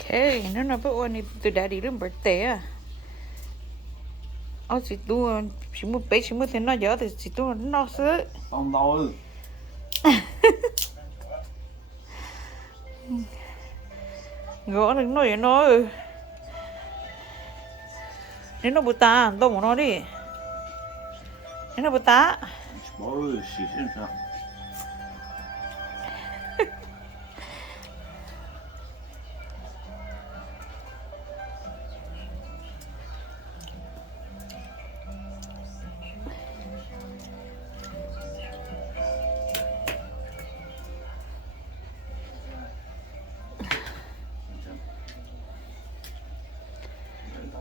Okay, nó nói với ôn từ daddy đến birthday à. Ô chị tu chỉ muốn bé chỉ muốn thế nó giờ thì chị tu nó sữa. Không đâu. Gõ đừng nói vậy nó. Nếu nó bự ta, đâu mà nó đi. Nếu nó bự ta. Ôi, xì xì sao?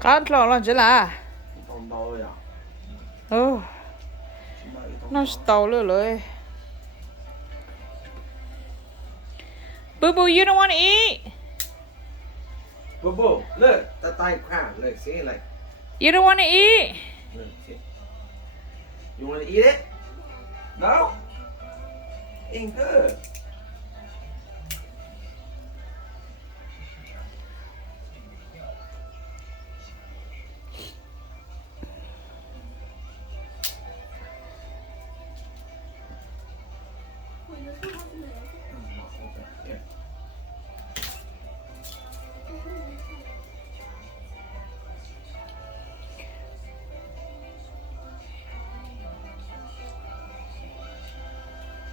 Cá lò lò chứ là. Không đâu à? Ừ. Nó tàu lừa rồi. Boo boo, you don't want to eat. Boo boo, look, that thigh crab. Look, see, like. You don't want to eat. Look, see. You want to eat it? No. Ain't good.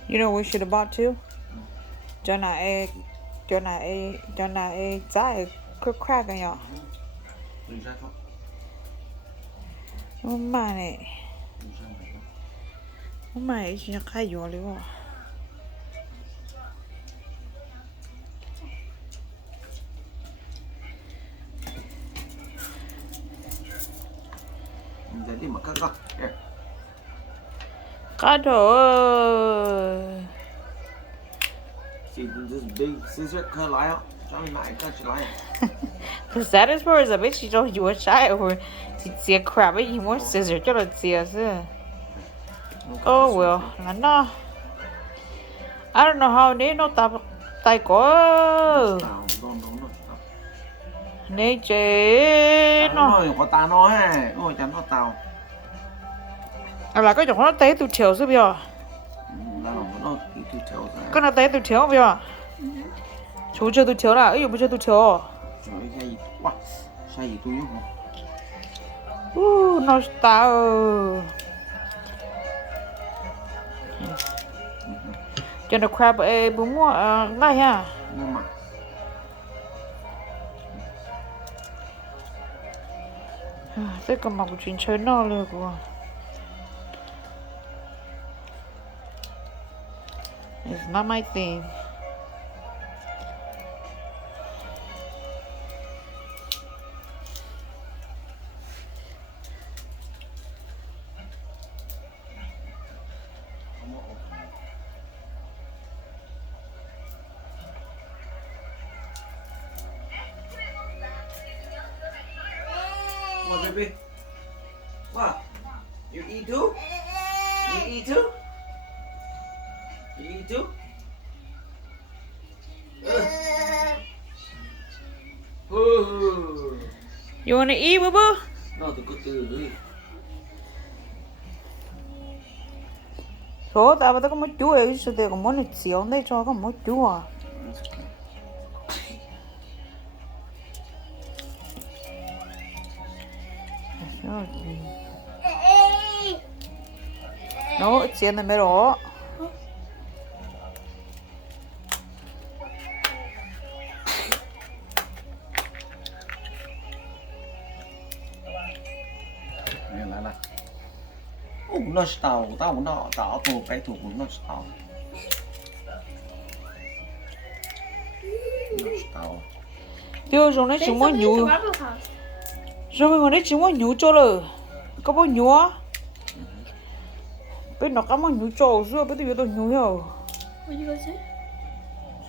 You know what we should have bought too? Cho này trái crack anh nhở. Đừng ra không? 엄마 này. Đừng ra ngoài không? 엄마 애 진짜 가요 어려워. Mình dẫn đi mà cắt con. Here. 가져. See this big scissor cut lại không? Cho mình lại cắt trở lại. The saddest part is I bet you don't you a shy or see a crab you more scissors cho là see Oh well, là nó. I don't know how they nó tập tay có. Tao don't know. Nè chế nó. Nó có tao nó ha. Ôi chẳng có tao. À là cái chỗ nó té từ chiều chứ bây giờ. Nó từ chiều ra. Cái nó té từ chiều bây giờ. Chú chưa từ chiều là, ấy chưa từ chiều. Trời ơi, sao gì? Wow, sao gì tôi không? Nó tao. Cho nó crab ấy bún mua ngay ha. Nhưng mà Tất cả mọi chuyện chơi nó luôn của. It's not my thing. What, baby? What? You eat too? You eat too? You eat too? You wanna eat, boo boo? Nó từ từ từ. Thôi, tao có một chú ấy, sao để có món này xíu đây cho có một chú à? No, it's in the middle. Này lại. Nó tàu, nó tàu tổ cái thủ nó tàu. Nó tàu. Tiêu rồi đấy chúng muốn nhú. Rồi đấy chúng muốn nhú cho rồi. Có bao nhú á? Bên nó có muốn nhú cho rồi, bây giờ tôi nhú hiểu. What you guys say?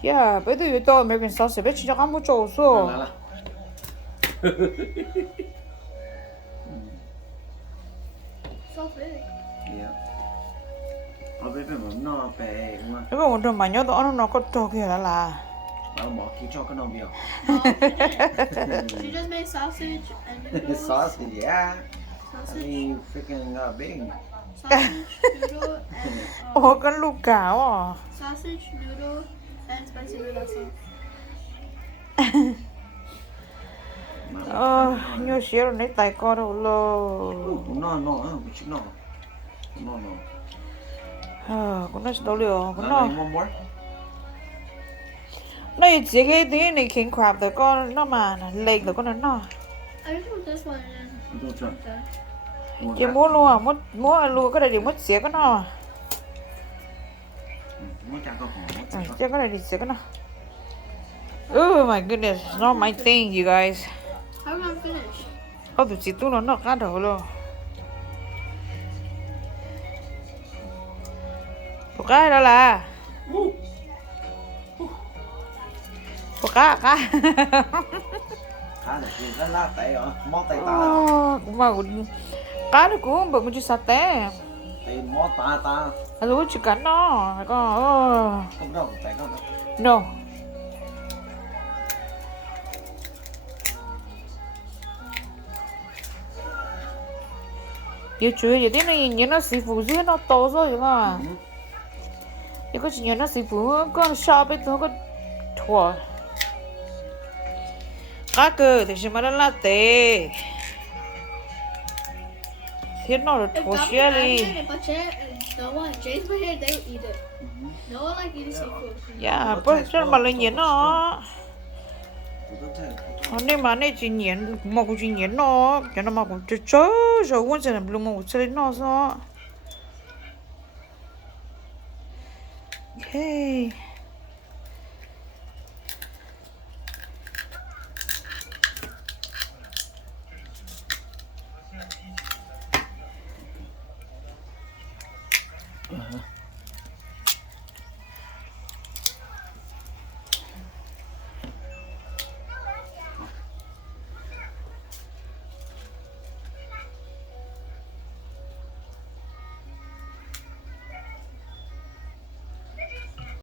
Yeah, bây giờ tôi American sausage, bây giờ có muốn cho rồi. Lại. So big. Yeah. Ở bên bên nó bé đúng không? Nếu mà một đứa mà nhớ đó nó có cho kia là Bảo bỏ kỹ cho cái nông biểu. No, she didn't. She just made sausage and noodles. Sausage, yeah. I Sausage, mean, freaking big. sausage, noodle, and โอ้ก็ลูกกาวอ่ะ sausage, noodle, and spicy noodle sauce. เออโยเชียร์ในไตก็รู้เลย No, no, but you know. No, no. เออคุณน่าจะตัวเดียวคุณ No, น่า no, one more. น่าจะเจ๊ที่ในเข่งครับแต่ก็น่ามาเล็กแต่ก็นั่นน่ะ I just put this one in. You don't try. Okay. You want จะ that? มัวรัวมัวรัวก็ได้เดี๋ยวมัวเสียก็น่ะ Muốn chả có hổ. เจ๊ก็ได้เดี๋ยวเสียก็น่ะ Oh my goodness it's not my thing you guys How am I finished? เขาถูกจิตตู้นอนนอกกันเถอะเลยถูกได้แล้วล่ะถูกก้าก้า Khá là kì rất lát tay hả? Mó tay ta. cũng mà cá nó cũng bự một chút sạch té Tay mó ta ta. lúa chỉ cắn nó có Không đâu, tay không đâu. no giờ chuối giờ tiếng này nhớ nó xì phù dưới nó to rồi mà giờ có chỉ nhớ nó xì phù con sao biết nó có thua cá cơ thì chỉ mà nó là tệ thiết nó là If thua Gabby xía and đi Adrian and Butcher and Noah and James were here, they would eat it. No one like eating seafood. dạ bớt cho mà lên nhớ nó Tụi tôi chơi. nên mà này chỉ nhện mà cũng chỉ nhện nó cho nó mà cũng chơi chơi rồi quan trọng là luôn mà cũng chơi nó sao okay